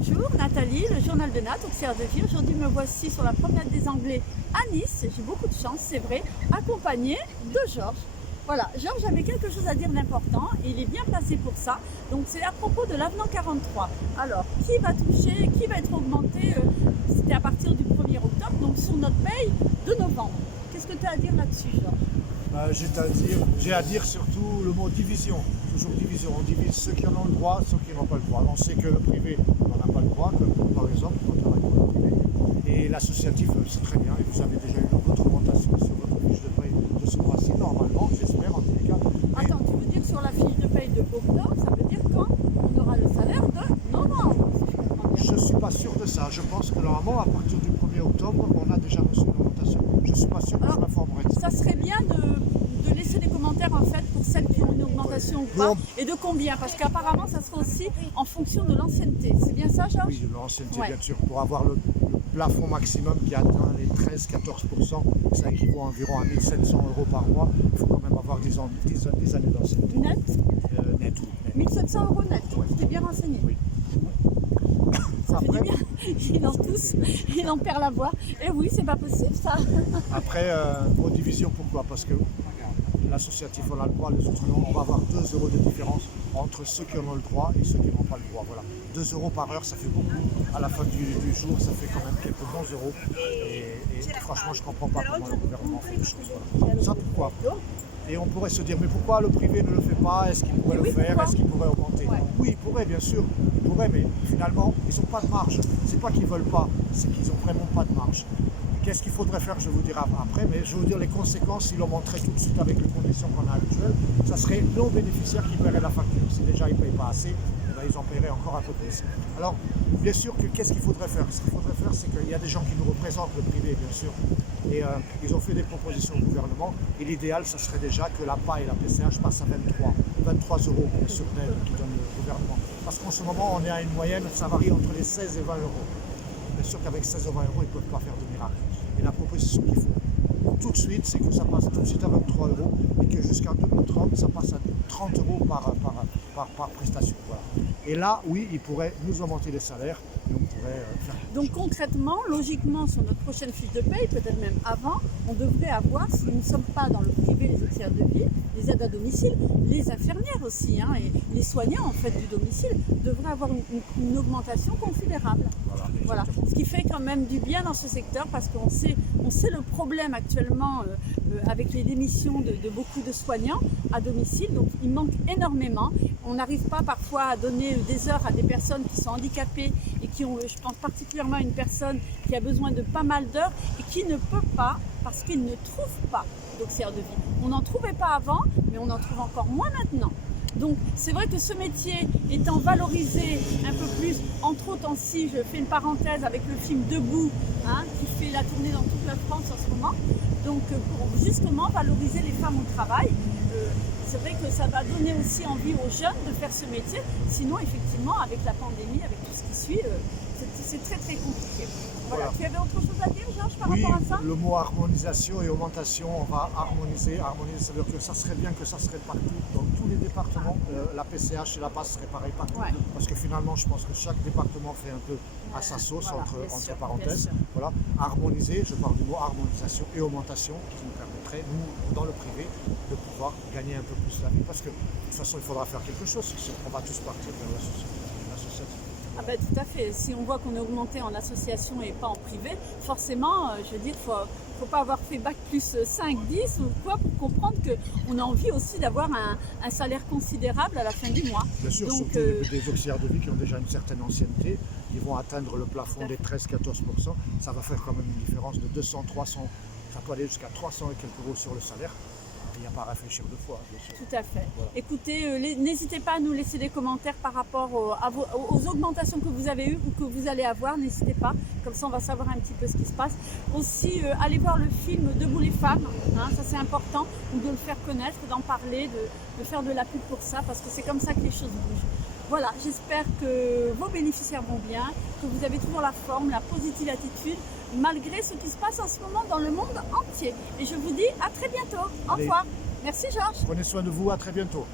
Bonjour, Nathalie, le journal de Nat, auxiliaire de vie. Aujourd'hui, me voici sur la promenade des Anglais à Nice. J'ai beaucoup de chance, c'est vrai, accompagnée de Georges. Voilà, Georges avait quelque chose à dire d'important et il est bien placé pour ça. Donc, c'est à propos de l'avenant 43. Alors, qui va toucher, qui va être augmenté C'était à partir du 1er octobre, donc sur notre paye de novembre. Qu'est-ce que tu as à dire là-dessus, Georges? J'ai à dire surtout le mot division. Toujours division. On divise ceux qui en ont le droit, ceux qui n'ont pas le droit. On sait que le privé n'en a pas le droit, comme par exemple quand on travaille pour le privé. Et l'associatif, c'est très bien. Et vous avez déjà eu votre augmentation sur votre fiche de paye de ce mois-ci, normalement, j'espère en tous les cas. Attends, tu veux dire sur la fiche de paye de octobre, ça veut dire quand on aura le salaire de novembre, si je comprends bien. Je ne suis pas sûr de ça. Je pense que normalement, à partir du 1er octobre, on a déjà reçu une augmentation. Je ne suis pas sûr, mais je m'informerai. Ça serait bien de laisser des commentaires en fait pour celles qui ont une augmentation ou pas, et de combien, parce qu'apparemment ça sera aussi en fonction de l'ancienneté. C'est bien ça, Georges? Oui, de l'ancienneté, bien sûr. Pour avoir le plafond maximum qui atteint les 13-14%, ça équivaut environ à 1 700 € par mois. Il faut quand même avoir des années d'ancienneté. Net? Net, oui. 1 700 € net, Ouais. tu t'es bien renseigné. Oui. Ça fait Après, du bien, il en perd la voix. Et oui, c'est pas possible ça. Après, aux divisions, pourquoi? Parce que l'associatif, on a le droit, les autres non. On va avoir 2 € de différence entre ceux qui en ont le droit et ceux qui n'ont pas le droit. Voilà. 2 € par heure, ça fait beaucoup. À la fin du jour, ça fait quand même quelques bons euros. Et franchement, je ne comprends pas comment le gouvernement fait les choses. Voilà. Ça, pourquoi? Et on pourrait se dire, mais pourquoi le privé ne le fait pas? Est-ce qu'il pourrait le faire? Est-ce qu'il pourrait augmenter? Oui, il pourrait, bien sûr. Il pourrait, mais finalement, ils n'ont pas de marge. C'est pas qu'ils ne veulent pas, c'est qu'ils n'ont vraiment pas de marge. Qu'est-ce qu'il faudrait faire? Je vous dirai après, mais je vais vous dire les conséquences s'ils l'ont montré tout de suite avec les conditions qu'on a actuelles. Ça serait nos bénéficiaires qui paieraient la facture. Si déjà ils ne payent pas assez, eh bien, ils en paieraient encore un peu plus. Alors, bien sûr, qu'est-ce qu'il faudrait faire? Ce qu'il faudrait faire, c'est qu'il y a des gens qui nous représentent, le privé, bien sûr. Et ils ont fait des propositions au gouvernement. Et l'idéal, ça serait déjà que la PA et la PCH passent à 23 € bien sûr d'aide qui donne le gouvernement. Parce qu'en ce moment, on est à une moyenne, ça varie entre les 16 et 20 €. Bien sûr qu'avec 16 ou 20 €, ils ne peuvent pas faire de miracle. Et la proposition qu'il faut tout de suite, c'est que ça passe tout de suite à 23 € et que jusqu'en 2030, ça passe à 30 € par prestation. Voilà. Et là, oui, ils pourraient nous augmenter les salaires et on pourrait faire. Donc concrètement, logiquement, sur notre prochaine fiche de paye, peut-être même avant, on devrait avoir, si nous ne sommes pas dans le privé, les auxiliaires de vie, les aides à domicile, les infirmières aussi, hein, et les soignants en fait du domicile, devraient avoir une augmentation considérable. Voilà. Ce qui fait quand même du bien dans ce secteur parce qu'on sait le problème actuellement avec les démissions de beaucoup de soignants à domicile. Donc il manque énormément. On n'arrive pas parfois à donner des heures à des personnes qui sont handicapées et qui ont, je pense particulièrement à une personne qui a besoin de pas mal d'heures et qui ne peut pas parce qu'il ne trouve pas d'auxiliaire de vie. On n'en trouvait pas avant, mais on en trouve encore moins maintenant. Donc c'est vrai que ce métier étant valorisé un peu plus, entre autres si je fais une parenthèse avec le film Debout, hein, qui fait la tournée dans toute la France en ce moment, donc pour justement valoriser les femmes au travail, c'est vrai que ça va donner aussi envie aux jeunes de faire ce métier, sinon effectivement avec la pandémie, avec tout ce qui suit, c'est très très compliqué. Voilà. Tu avais autre chose à dire, Georges, par rapport à ça? Le mot harmonisation et augmentation, on va harmoniser, ça veut dire que ça serait bien que ça serait partout, dans tous les départements, la PCH et la PAS seraient pareil partout, parce que finalement je pense que chaque département fait un peu à sa sauce, entre parenthèses. Voilà. Harmoniser, je parle du mot harmonisation et augmentation, qui nous permettrait, nous, dans le privé, de pouvoir gagner un peu plus la vie, parce que de toute façon il faudra faire quelque chose, on va tous partir vers l'associatif. Ah ben, tout à fait. Si on voit qu'on est augmenté en association et pas en privé, forcément, je veux dire, faut pas avoir fait bac plus 5, 10 ou quoi pour comprendre qu'on a envie aussi d'avoir un salaire considérable à la fin du mois. Bien sûr, donc, surtout des auxiliaires de vie qui ont déjà une certaine ancienneté, ils vont atteindre le plafond des 13-14%. Ça va faire quand même une différence de 200, 300, ça peut aller jusqu'à 300 et quelques euros sur le salaire. Il n'y a pas à réfléchir deux fois, bien sûr. Tout à fait. Voilà. Écoutez, n'hésitez pas à nous laisser des commentaires par rapport aux augmentations que vous avez eues ou que vous allez avoir. N'hésitez pas, comme ça on va savoir un petit peu ce qui se passe. Aussi, allez voir le film Debout les femmes, hein, ça c'est important, ou de le faire connaître, d'en parler, de faire de la pub pour ça, parce que c'est comme ça que les choses bougent. Voilà, j'espère que vos bénéficiaires vont bien, que vous avez toujours la forme, la positive attitude, malgré ce qui se passe en ce moment dans le monde entier. Et je vous dis à très bientôt. Au revoir. Merci Georges. Prenez soin de vous, à très bientôt.